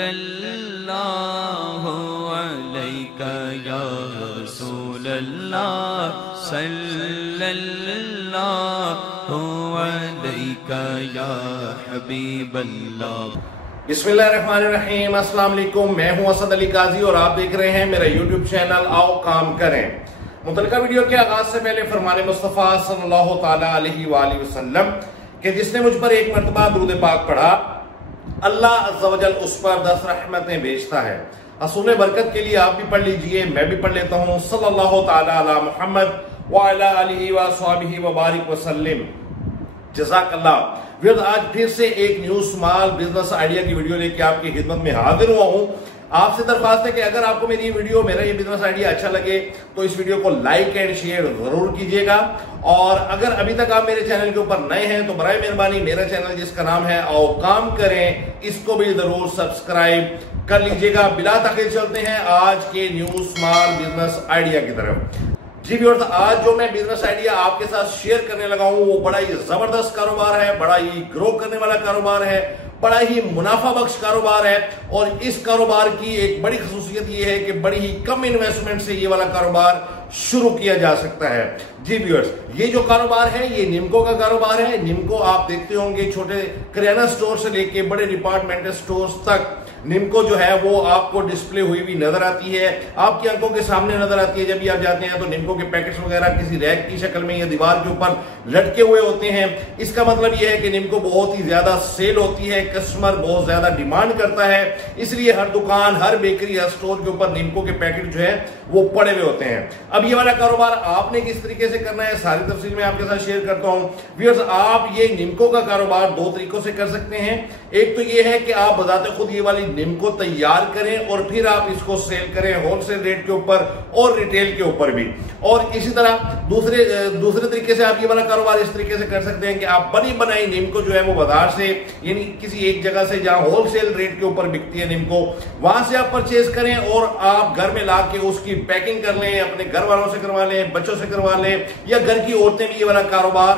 सल्लल्लाहु अलैका या रसूलल्लाह सल्लल्लाहु अलैका या हबीबल्लाह। बिस्मिल्लाहिर्रहमानिर्रहीम। अस्सलाम वालेकुम। मैं हूं असद अली काजी और आप देख रहे हैं मेरा यूट्यूब चैनल आओ काम करें। मुतलका वीडियो के आगाज से पहले फरमाने मुस्तफ़ा सल्लल्लाहु तआला अलैहि वसल्लम कि जिसने मुझ पर एक मरतबा दुरूद पाक पढ़ा अल्लाह अज़्ज़ा वजल उस पर 10 रहमतें भेजता है। हसूल बरकत के लिए आप भी पढ़ लीजिए, मैं भी पढ़ लेता हूँ। सल्लल्लाहु तआला अला मुहम्मद व अला आलिहि व अस्हाबिहि व बारिक वसल्लम। जज़ाकल्लाह। आज फिर से एक न्यू स्मॉल बिजनेस आइडिया की वीडियो लेके आपकी खिदमत में हाजिर हुआ हूं। आपसे दरख्वास्त है कि अगर आपको मेरी ये वीडियो, मेरा ये बिजनेस आइडिया अच्छा लगे तो इस वीडियो को लाइक एंड शेयर जरूर कीजिएगा। और अगर अभी तक आप मेरे चैनल के ऊपर नए हैं तो बराए मेहरबानी मेरा चैनल जिसका नाम है आओ काम करें, इसको भी जरूर सब्सक्राइब कर लीजिएगा। बिला ताखीर चलते हैं आज के न्यू स्मॉल बिजनेस आइडिया की तरफ। जी व्यूअर्स, आज जो मैं बिजनेस आइडिया आपके साथ शेयर करने लगा हूं वो बड़ा ही जबरदस्त कारोबार है, बड़ा ही ग्रो करने वाला कारोबार है, बड़ा ही मुनाफा बख्श कारोबार है। और इस कारोबार की एक बड़ी खसूसियत ये है कि बड़ी ही कम इन्वेस्टमेंट से ये वाला कारोबार शुरू किया जा सकता है। जी व्यूअर्स, ये जो कारोबार है ये निम्को का कारोबार है। निम्को आप देखते होंगे छोटे किराना स्टोर से लेके बड़े डिपार्टमेंटल स्टोर्स तक निम्को जो है वो आपको डिस्प्ले हुई भी नजर आती है, आपकी आंखों के सामने नजर आती है। जब भी आप जाते हैं तो निम्को के पैकेट्स वगैरह किसी रैक की शक्ल में या दीवार के ऊपर लटके हुए होते हैं। इसका मतलब यह है कि निम्को बहुत ही ज्यादा सेल होती है, कस्टमर बहुत ज्यादा डिमांड करता है, इसलिए हर दुकान, हर बेकरी, हर स्टोर के ऊपर निम्को के पैकेट जो है वो पड़े हुए होते हैं। अब ये वाला कारोबार आपने किस तरीके से करना है सारी तफसील मैं आपके साथ शेयर करता हूं। व्यूअर्स, आप ये निम्को का कारोबार दो तरीकों से कर सकते हैं। एक तो ये है कि आप बजाते खुद ये वाली निम्को तैयार करें और फिर आप इसको सेल करें होलसेल रेट के ऊपर और रिटेल के ऊपर भी। और इसी तरह दूसरे तरीके से आप ये वाला कारोबार इस तरीके से कर सकते हैं कि आप बनी बनाई निम्को जो है वो बाजार से, यानी किसी एक जगह से जहां होलसेल रेट के ऊपर बिकती है निम्को, वहां से आप परचेज करें और आप घर में ला के उसकी पैकिंग कर लें, अपने घर वालों से करवा लें, बच्चों से करवा लें, या घर की औरतें भी ये वाला कारोबार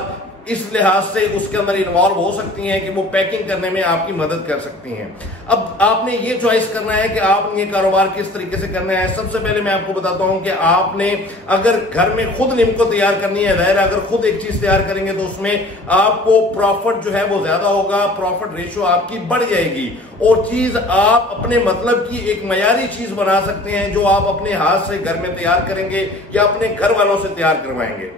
इस लिहाज से उसके अंदर इन्वॉल्व हो सकती हैं कि वो पैकिंग करने में आपकी मदद कर सकती हैं। अब आपने ये चॉइस करना है कि आपने ये कारोबार किस तरीके से करना है। सबसे पहले मैं आपको बताता हूं कि आपने अगर घर में खुद निम्को तैयार करनी है, जाहिर अगर खुद एक चीज तैयार करेंगे तो उसमें आपको प्रॉफिट जो है वो ज्यादा होगा, प्रॉफिट रेशियो आपकी बढ़ जाएगी और चीज आप अपने मतलब की एक मयारी चीज बना सकते हैं जो आप अपने हाथ से घर में तैयार करेंगे या अपने घर वालों से तैयार करवाएंगे।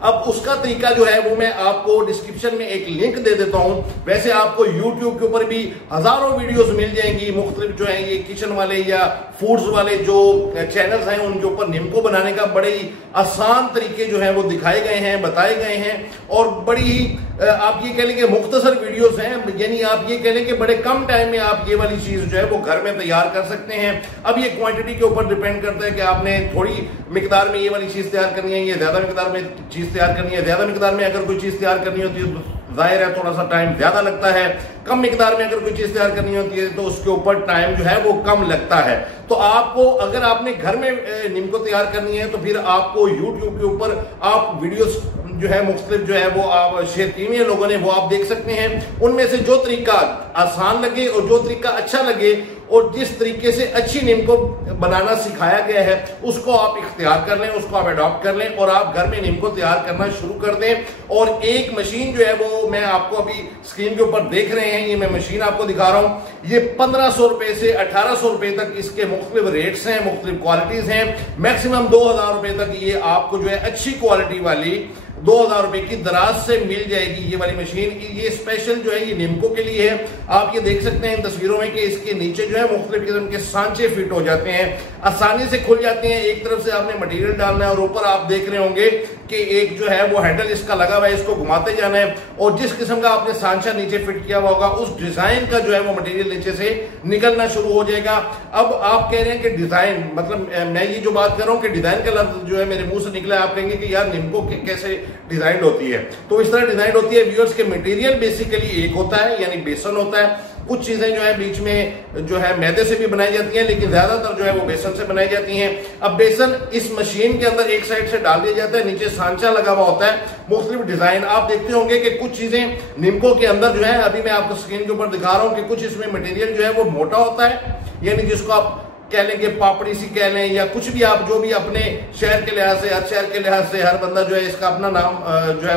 अब उसका तरीका जो है वो मैं आपको डिस्क्रिप्शन में एक लिंक दे देता हूं। वैसे आपको YouTube के ऊपर भी हजारों वीडियोस मिल जाएंगी, मुख्तलिफ जो है ये किचन वाले या फूड्स वाले जो चैनल्स हैं उनके ऊपर निम्को बनाने का बड़े ही आसान तरीके जो है वो दिखाए गए हैं, बताए गए हैं और बड़ी ही आप ये कह लें कि मुख्तसर वीडियोस हैं, यानी आप ये कह लें कि बड़े कम टाइम में आप ये वाली चीज जो है वो घर में तैयार कर सकते हैं। अब ये क्वांटिटी के ऊपर डिपेंड करता है कि आपने थोड़ी मिकदार में ये वाली चीज तैयार करनी है या ज्यादा मिकदार में चीज तैयार करनी है। ज्यादा मिकदार में अगर कोई चीज तैयार करनी होती है तो जाहिर है थोड़ा सा टाइम ज्यादा लगता है, कम मिकदार में अगर कोई चीज तैयार करनी होती है तो उसके ऊपर टाइम जो है वो कम लगता है। तो आपको अगर आपने घर में निम्को तैयार करनी है तो फिर आपको YouTube के ऊपर आप वीडियोस जो है मुख्तलिफ जो है वो आप शेयर की हुई लोगों ने वो आप देख सकते हैं। उनमें से जो तरीका आसान लगे और जो तरीका अच्छा लगे और जिस तरीके से अच्छी निम्को बनाना सिखाया गया है उसको आप इख्तियार कर लें, उसको आप अडॉप्ट कर लें और आप घर में निम्को तैयार करना शुरू कर दें। और एक मशीन जो है वो मैं आपको अभी स्क्रीन के ऊपर देख रहे हैं, ये मैं मशीन आपको दिखा रहा हूं। ये 1500 रुपए से 1800 रुपए तक इसके मुख्तलिफ रेट्स हैं, मुख्तलिफ क्वालिटीज हैं। मैक्सिमम 2000 रुपए तक ये आपको जो है अच्छी क्वालिटी वाली 2000 रुपए की दराज से मिल जाएगी ये वाली मशीन। ये स्पेशल जो है ये निम्को के लिए है। आप ये देख सकते हैं इन तस्वीरों में कि इसके नीचे जो है मुख्तलिफ किस्म के सांचे फिट हो जाते हैं, आसानी से खुल जाते हैं। एक तरफ से आपने मटेरियल डालना है और ऊपर आप देख रहे होंगे कि एक जो है वो हैंडल इसका लगा हुआ है, इसको घुमाते जाना है और जिस किस्म का आपने सांचा नीचे फिट किया हुआ होगा उस डिजाइन का जो है वो मटेरियल नीचे से निकलना शुरू हो जाएगा। अब आप कह रहे हैं कि डिजाइन, मतलब मैं ये जो बात कर रहा हूं कि डिजाइन का लफ्ज जो है मेरे मुंह से निकला है, आप कहेंगे कि यार निम्को कैसे डिजाइन होती है। तो इस तरह डिजाइन होती है व्यूअर्स के मटेरियल बेसिकली एक होता है, यानी बेसन होता है, कुछ चीजें जो है बीच में जो है मैदे से भी बनाई जाती हैं, लेकिन ज्यादातर जो है वो बेसन से बनाई जाती हैं। अब बेसन इस मशीन के अंदर एक साइड से डाल दिया जाता है, नीचे सांचा लगा हुआ होता है, मुख्तलिफ डिजाइन आप देखते होंगे कि कुछ चीजें निम्को के अंदर जो है, अभी मैं आपको स्क्रीन के ऊपर दिखा रहा हूं कि कुछ इसमें मटेरियल जो है वो मोटा होता है, यानी जिसको आप कह लेंगे पापड़ी सी कह लें या कुछ भी, आप जो भी अपने शहर के लिहाज से, हर शहर के लिहाज से हर बंदा जो है इसका अपना नाम जो है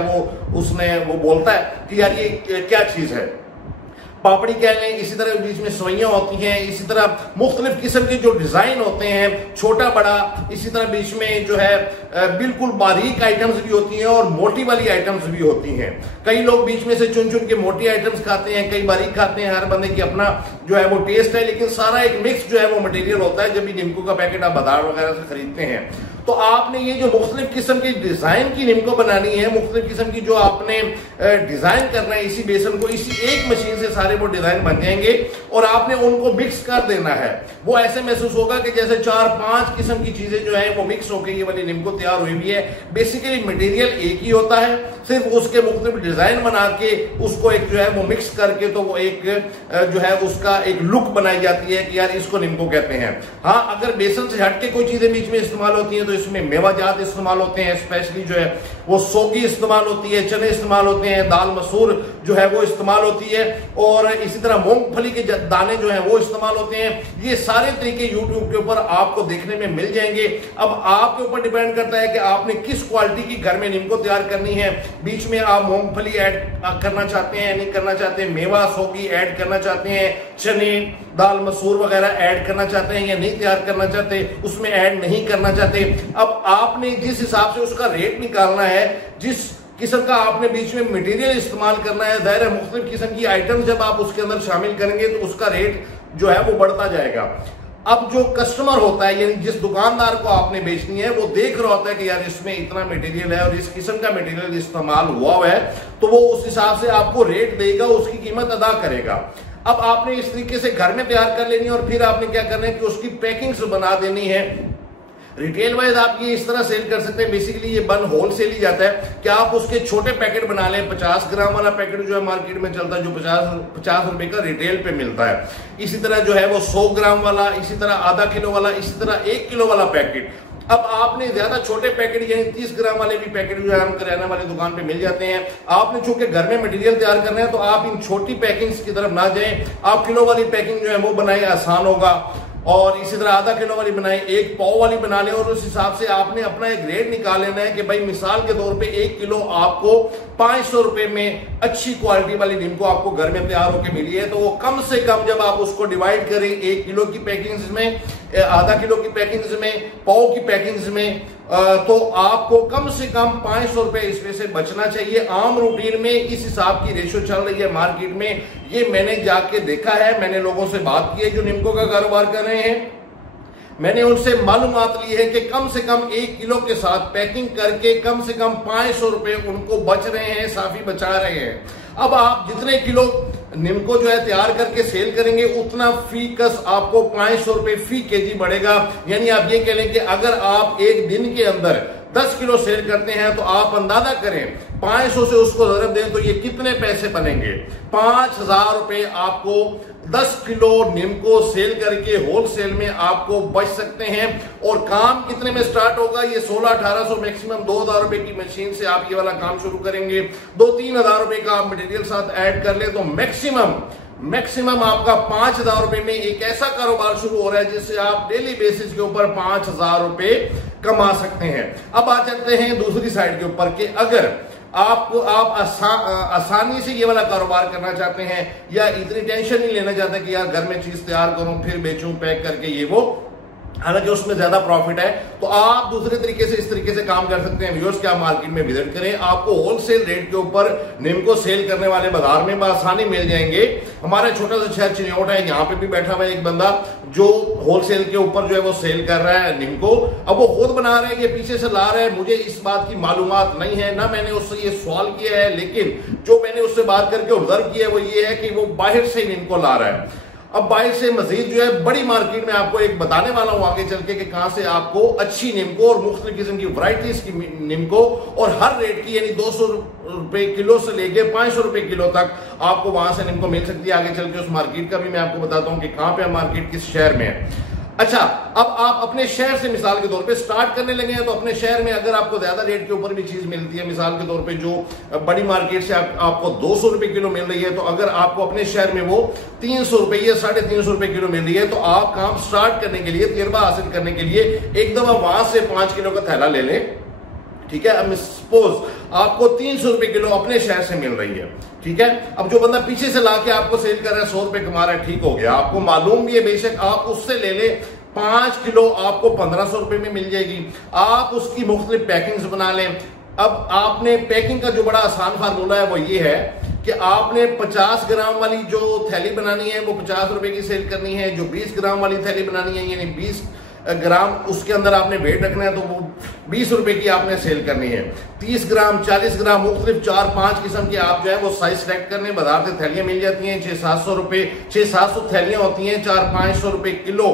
वो बोलता है कि यार ये क्या चीज है, पापड़ी कह लें। इसी तरह बीच में सवैयां होती हैं, इसी तरह मुख्तलिफ किस्म के जो डिजाइन होते हैं, छोटा बड़ा, इसी तरह बीच में जो है बिल्कुल बारीक आइटम्स भी होती हैं और मोटी वाली आइटम्स भी होती हैं। कई लोग बीच में से चुन चुन के मोटी आइटम्स खाते हैं, कई बारीक खाते हैं, हर बंदे की अपना जो है वो टेस्ट है, लेकिन सारा एक मिक्स जो है वो मटेरियल होता है जब भी निम्को का पैकेट आप बाजार वगैरह से खरीदते हैं। तो आपने ये जो मुख्तलिफ किस्म की डिजाइन की निम्को बनानी है, मुख्तलिफ किस्म की जो आपने डिजाइन करना है, इसी बेसन को इसी एक मशीन से सारे वो डिजाइन बन जाएंगे और आपने उनको मिक्स कर देना है। वो ऐसे महसूस होगा कि जैसे 4-5 किस्म की चीजें जो है वो मिक्स होकर ये वाली निम्को तैयार हुई भी है। बेसिकली मटेरियल एक ही होता है, सिर्फ उसके मुख्तलिफ डिजाइन बना के उसको एक जो है वो मिक्स करके तो वो एक जो है उसका एक लुक बनाई जाती है कि यार इसको निम्को कहते हैं। हाँ, अगर बेसन से हटके कोई चीजें बीच में इस्तेमाल होती है तो इसमें मेवाजात इस्तेमाल होते हैं, स्पेशली जो है वो सौगी इस्तेमाल होती है, चने इस्तेमाल होते हैं, दाल मसूर जो है वो इस्तेमाल होती है और इसी तरह मूंगफली के दाने जो है वो इस्तेमाल होते हैं। ये सारे तरीके यूट्यूब के ऊपर आपको देखने में मिल जाएंगे। अब आपके ऊपर डिपेंड करता है कि आपने किस क्वालिटी की घर में निम्को तैयार करनी है। बीच में आप मूंगफली ऐड करना चाहते हैं, नहीं करना चाहते, मेवा सौगी ऐड करना चाहते हैं, चने दाल मसूर वगैरह ऐड करना चाहते हैं या नहीं तैयार करना चाहते, उसमें ऐड नहीं करना चाहते। अब आपने जिस हिसाब से उसका रेट निकालना है, जिस किस्म का आपने बीच में मटेरियल इस्तेमाल करना है, ज़ाहिर है मुख्तलिफ किस्म की आइटम जब आप उसके अंदर शामिल करेंगे तो उसका रेट जो है वो बढ़ता जाएगा। अब जो कस्टमर होता है, यानी जिस दुकानदार को आपने बेचनी है, वो देख रहा होता है कि यार इसमें इतना मटेरियल है और इस किस्म का मटेरियल इस्तेमाल हुआ है, तो वो उस हिसाब से आपको रेट देगा, उसकी कीमत अदा करेगा। अब आपने इस तरीके से घर में तैयार कर लेनी है और फिर आपने क्या करना है कि उसकी पैकिंग्स बना देनी है। रिटेल वाइज आप ये इस तरह सेल कर सकते हैं, बेसिकली ये बन होलसेल ही जाता है कि आप उसके छोटे पैकेट बना लें। 50 ग्राम वाला पैकेट जो है मार्केट में चलता है, जो 50 रुपए का रिटेल पे मिलता है। इसी तरह जो है वो 100 ग्राम वाला, इसी तरह आधा किलो वाला, इसी तरह 1 किलो वाला पैकेट। अब आपने ज्यादा छोटे पैकेट यानी 30 ग्राम वाले भी पैकेट जो है हम किराना वाली दुकान पे मिल जाते हैं। आपने चूंकि घर में मटेरियल तैयार करना है तो आप इन छोटी पैकिंग्स की तरफ ना जाएं, आप किलो वाली पैकिंग जो है वो बनाए, आसान होगा। और इसी तरह आधा किलो वाली बनाए, 1 पाव वाली बना ले और उस हिसाब से आपने अपना एक रेट निकाल लेना है कि भाई मिसाल के तौर पे 1 किलो आपको 500 रुपए में अच्छी क्वालिटी वाली निम्को आपको घर में तैयार होकर मिली है, तो वो कम से कम जब आप उसको डिवाइड करें 1 किलो की पैकिंग्स में, आधा किलो की पैकिंग्स में, पाव की पैकिंग्स में, तो आपको कम से कम 500 रुपए इसमें से बचना चाहिए। आम रूटीन में इस हिसाब की रेशियो चल रही है मार्केट में, ये मैंने जाके देखा है, मैंने लोगों से बात की है जो निम्को का कारोबार कर रहे हैं, मैंने उनसे मालूमात ली है कि कम से कम 1 किलो के साथ पैकिंग करके कम से कम 500 रुपए उनको बच रहे हैं, साफी बचा रहे हैं। अब आप जितने किलो निम्को जो है तैयार करके सेल करेंगे उतना फी कस आपको 500 रुपए फी केजी बढ़ेगा। यानी आप ये कह लें कि अगर आप एक दिन के अंदर 10 किलो सेल करते हैं तो आप अंदाजा करें 500 से उसको ज़रब दें तो ये कितने पैसे बनेंगे। 5000 रुपए आपको 10 किलो निम्को सेल करके होलसेल में आपको बच सकते हैं। और काम कितने में स्टार्ट होगा, ये 1600-1800 मैक्सिमम 2000 रुपए की मशीन से आप ये वाला काम शुरू करेंगे। 2-3 हजार रुपए का आप मटेरियल साथ ऐड कर ले तो मैक्सिमम आपका 5000 रुपए में एक ऐसा कारोबार शुरू हो रहा है जिससे आप डेली बेसिस के ऊपर 5000 रुपए कमा सकते हैं। अब आ जाते हैं दूसरी साइड के ऊपर कि अगर आप आसानी से ये वाला कारोबार करना चाहते हैं या इतनी टेंशन नहीं लेना चाहते कि यार घर में चीज तैयार करूं फिर बेचूं पैक करके ये वो, हालांकि उसमें ज्यादा प्रॉफिट है, तो आप दूसरे तरीके से इस तरीके से काम कर सकते हैं। व्यूअर्स, क्या मार्केट में विजिट करें, आपको होलसेल रेट के ऊपर निम्को सेल करने वाले बाजार में आसानी मिल जाएंगे। हमारा छोटा सा शहर चिन्योट है, यहाँ पे भी बैठा हुआ है एक बंदा जो होलसेल के ऊपर जो है वो सेल कर रहा है निम्को। अब वो खुद बना रहे हैं, ये पीछे से ला रहे हैं, मुझे इस बात की मालूमात नहीं है, ना मैंने उससे ये सवाल किया है, लेकिन जो मैंने उससे बात करके ऑब्जर्व किया है वो ये है कि वो बाहर से निम्को ला रहा है। अब बाइक से मजीद जो है बड़ी मार्केट में आपको एक बताने वाला हूं आगे चल के कि कहां से आपको अच्छी निम्को और मुख्तलिफ किस्म की वैरायटीज की निम्को और हर रेट की, यानी 200 रुपए किलो से लेके 500 रुपए किलो तक आपको वहां से निम्को मिल सकती है। आगे चल के उस मार्केट का भी मैं आपको बताता हूं कि कहां पे मार्केट किस शहर में है। अच्छा, अब आप अपने शहर से मिसाल के तौर पे स्टार्ट करने लगे हैं तो अपने शहर में अगर आपको ज्यादा रेट के ऊपर भी चीज मिलती है, मिसाल के तौर पे जो बड़ी मार्केट से आपको 200 रुपए किलो मिल रही है, तो अगर आपको अपने शहर में वो 300 रुपए या 350 रुपए किलो मिल रही है, तो आप काम स्टार्ट करने के लिए, तजर्बा हासिल करने के लिए एक दफा वहां से 5 किलो का थैला ले लें। ठीक है, अब सपोज आपको 300 रुपए किलो अपने शहर से मिल रही है। ठीक है, अब जो बंदा पीछे से लाके आपको सेल कर रहा है 100 रुपए कमा रहा है, ठीक हो गया, आपको मालूम भी है, बेशक आप उससे ले ले 5 किलो आपको 1500 रुपए में मिल जाएगी। आप उसकी मुख्तलिफ पैकिंग्स बना लें। अब आपने पैकिंग का जो बड़ा आसान फार्मूला है वो ये है कि आपने 50 ग्राम वाली जो थैली बनानी है वो 50 रुपए की सेल करनी है, जो 20 ग्राम वाली थैली बनानी है यानी 20 ग्राम उसके अंदर आपने वेट रखना है तो वो 20 रुपए की आपने सेल करनी है। 30 ग्राम 40 ग्राम मुख्तलिफ 4-5 किस्म के आप जो है वो साइज सेलेक्ट करने, बाजार से थैलियां मिल जाती हैं 600-700 रुपए, 600-700 थैलियां होती हैं, 400-500 रुपए किलो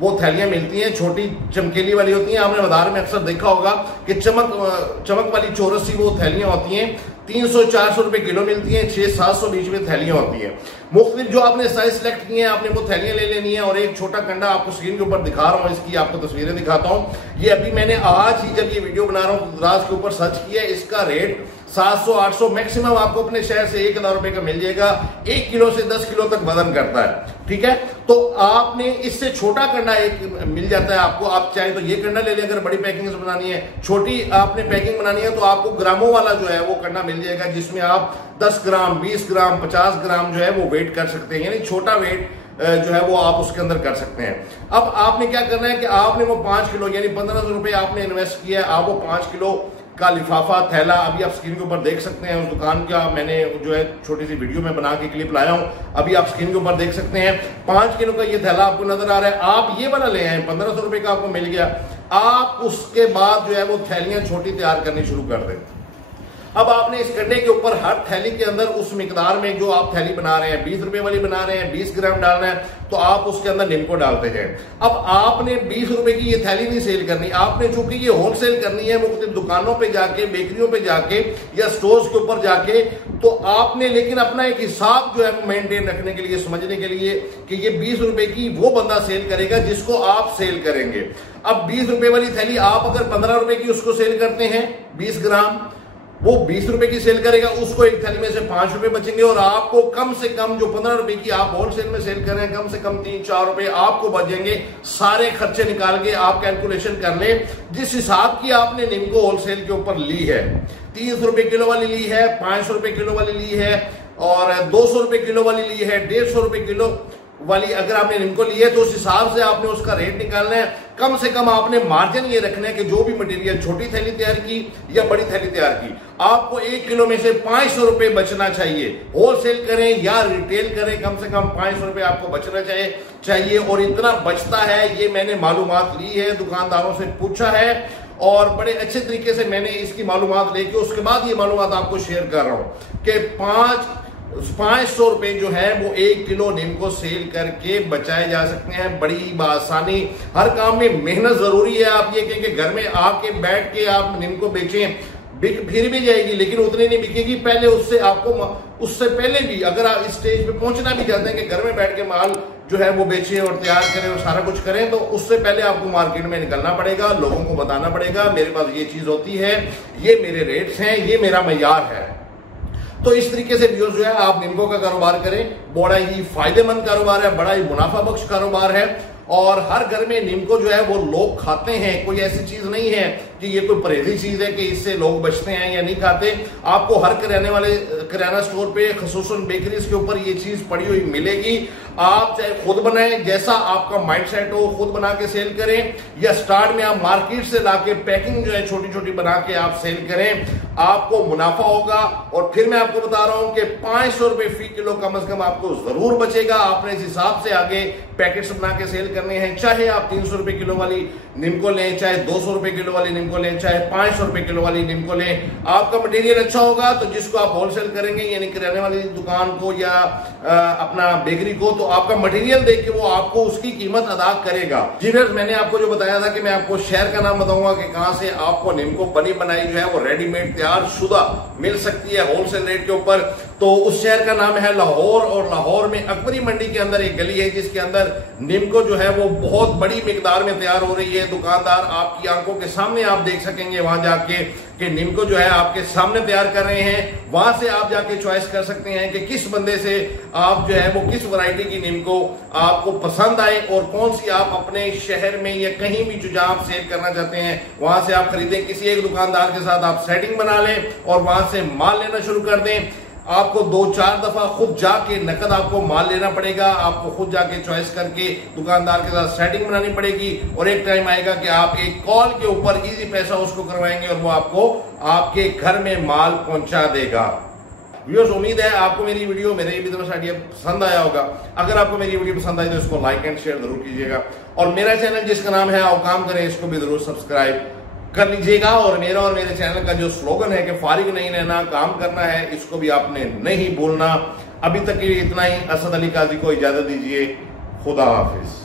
वो थैलियां मिलती हैं, छोटी चमकेली वाली होती हैं। आपने बाजार में अक्सर देखा होगा कि चमक वाली चौरस सी वो थैलियां होती हैं, 300-400 रुपए किलो मिलती हैं, 600-700 बीच में थैलियां होती हैं। मुख्तलिफ जो आपने साइज सेलेक्ट किए हैं आपने वो थैलियां ले लेनी है। और एक छोटा कंडा आपको स्क्रीन के ऊपर दिखा रहा हूं, इसकी आपको तस्वीरें दिखाता हूं। ये अभी मैंने आज ही जब ये वीडियो बना रहा हूं तो दराज के ऊपर सर्च किया, इसका रेट 700-800 मैक्सिमम आपको अपने शहर से 1000 रुपए का मिल जाएगा। 1 किलो से 10 किलो तक वजन करता है। ठीक है, तो आपने इससे छोटा कंडा एक मिल जाता है आपको, आप चाहे तो ये कंडा ले लें अगर बड़ी पैकिंग बनानी है। छोटी आपने पैकिंग बनानी है तो आपको ग्रामों वाला जो है वो कंडा मिल जाएगा, जिसमें आप 10 ग्राम 20 ग्राम 50 ग्राम जो है वो वेट कर सकते हैं, यानी छोटा वेट जो है वो आप उसके अंदर कर सकते हैं। अब आपने क्या करना है कि आपने वो 5 किलो यानी 1500 रुपए आपने इन्वेस्ट किया है, आप वो 5 किलो का लिफाफा थैला अभी आप स्क्रीन के ऊपर देख सकते हैं। उस दुकान का मैंने जो है छोटी सी वीडियो में बना के क्लिप लाया हूं, अभी आप स्क्रीन के ऊपर देख सकते हैं। 5 किलो का ये थैला आपको नजर आ रहा है, आप ये वाला ले आए, 1500 रुपए का आपको मिल गया। आप उसके बाद जो है वो थैलियां छोटी तैयार करनी शुरू कर दें। अब आपने इस कंडे के ऊपर हर थैली के अंदर उस मिकदार में जो आप थैली बना रहे हैं, 20 रुपए वाली बना रहे हैं, 20 ग्राम डालना है, तो आप उसके अंदर निम्को डालते हैं। अब आपने 20 रुपए की ये थैली नहीं सेल करनी, आपने चूंकि ये होलसेल करनी है मुख्तलिफ दुकानों पे जाके, बेकरियों पे जाके या स्टोर्स के ऊपर जाके, तो आपने लेकिन अपना एक हिसाब जो है मेंटेन रखने के लिए, समझने के लिए कि ये 20 रुपए की वो बंदा सेल करेगा जिसको आप सेल करेंगे। अब 20 रुपए वाली थैली आप अगर 15 रुपए की उसको सेल करते हैं 20 ग्राम, वो 20 रुपए की सेल करेगा, उसको एक थैली में से 5 रुपए बचेंगे और आपको कम से कम जो 15 रुपए की आप होलसेल में सेल कर रहे हैं, कम से कम 3-4 रुपए आपको बचेंगे। सारे खर्चे निकाल के आप कैलकुलेशन कर लें, जिस हिसाब की आपने निम्को होलसेल के ऊपर ली है, 30 रुपए किलो वाली ली है, 500 रुपए किलो वाली ली है और 200 रुपए किलो वाली ली है, 150 रुपए किलो वाली अगर आपने निम्को ली है, तो उस हिसाब से आपने उसका रेट निकालना है। कम से कम आपने मार्जिन ये रखना है कि जो भी मटेरियल, छोटी थैली तैयार की या बड़ी थैली तैयार की, आपको 1 किलो में से 500 रुपए बचना चाहिए। होलसेल करें या रिटेल करें, कम से कम 500 रुपए आपको बचना चाहिए। और इतना बचता है ये मैंने मालूमात ली है, दुकानदारों से पूछा है और बड़े अच्छे तरीके से मैंने इसकी मालूमात लेके उसके बाद ये मालूमात आपको शेयर कर रहा हूं कि 500 रुपए जो है वो 1 किलो निम्को सेल करके बचाए जा सकते हैं बड़ी आसानी। हर काम में मेहनत जरूरी है। आप ये कहें कि घर में आके बैठ के आप निम्को बेचें, बिक फिर भी जाएगी लेकिन उतनी नहीं बिकेगी। पहले उससे पहले भी अगर आप इस स्टेज पे पहुंचना भी चाहते हैं कि घर में बैठ के माल जो है वो बेचें और तैयार करें और सारा कुछ करें, तो उससे पहले आपको मार्केट में निकलना पड़ेगा, लोगों को बताना पड़ेगा मेरे पास ये चीज होती है, ये मेरे रेट्स हैं, ये मेरा मयार है। तो इस तरीके से व्यूअर्स जो है आप निम्को का कारोबार करें, बड़ा ही फायदेमंद कारोबार है, बड़ा ही मुनाफा बख्श कारोबार है और हर घर में निम्को जो है वो लोग खाते हैं। कोई ऐसी चीज नहीं है कि ये कोई परहेजी चीज है कि इससे लोग बचते हैं या नहीं खाते। आपको हर किराना स्टोर पे, खसूसन बेकरीज के ऊपर ये चीज पड़ी हुई मिलेगी। आप चाहे खुद बनाएं, जैसा आपका माइंडसेट हो, खुद बना के सेल करें या स्टार्ट में आप मार्केट से लाके पैकिंग जो है छोटी छोटी बना के आप सेल करें। आपको मुनाफा होगा। और फिर मैं आपको बता रहा हूं कि 500 रुपए फी किलो कम से कम आपको जरूर बचेगा। आपने इस हिसाब से आगे पैकेट्स बना के सेल करने हैं, चाहे आप 300 रुपए किलो वाली निम्को लें, चाहे 200 रुपए किलो वाली निम्को लें, चाहे 500 रुपए किलो वाली निम्को लें। आपका मटेरियल अच्छा होगा तो जिसको आप होलसेल करेंगे, यानी किराने वाली दुकान को या अपना बेकरी को, तो आपका मटेरियल देख के वो आपको उसकी कीमत अदा करेगा। जी व्यूअर्स, मैंने आपको जो बताया था कि मैं आपको शहर का नाम बताऊंगा कि कहां से आपको निम्को बनी बनाई जो है वो रेडीमेड तैयार शुदा मिल सकती है होलसेल रेट के ऊपर। तो उस शहर का नाम है लाहौर, और लाहौर में अकबरी मंडी के अंदर एक गली है जिसके अंदर निम्को जो है वो बहुत बड़ी मिकदार में तैयार हो रही है। दुकानदार आपकी आंखों के सामने आप देख सकेंगे वहां जाके कि निम्को जो है आपके सामने तैयार कर रहे हैं। वहां से आप जाके चॉइस कर सकते हैं कि किस बंदे से आप जो है वो किस वैरायटी की निम्को आपको पसंद आए और कौन सी आप अपने शहर में या कहीं भी जो आप सेल करना चाहते हैं वहां से आप खरीदें। किसी एक दुकानदार के साथ आप सेटिंग बना लें और वहां से माल लेना शुरू कर दें। आपको 2-4 दफा खुद जाके नकद आपको माल लेना पड़ेगा, आपको खुद जाके चॉइस करके दुकानदार के साथ सेटिंग बनानी पड़ेगी। और एक टाइम आएगा कि आप एक कॉल के ऊपर इजी पैसा उसको करवाएंगे और वो आपको आपके घर में माल पहुंचा देगा। व्यूअर्स, उम्मीद है आपको मेरी वीडियो, मेरे बिजनेस आइडिया पसंद आया होगा। अगर आपको मेरी वीडियो पसंद आई तो इसको लाइक एंड शेयर जरूर कीजिएगा। और मेरा चैनल जिसका नाम है आओ काम करें, इसको भी जरूर सब्सक्राइब कर लीजिएगा। और मेरा और मेरे चैनल का जो स्लोगन है कि फारिग नहीं रहना, काम करना है, इसको भी आपने नहीं भूलना। अभी तक के लिए इतना ही। असद अली काजी को इजाजत दीजिए। खुदा हाफिज।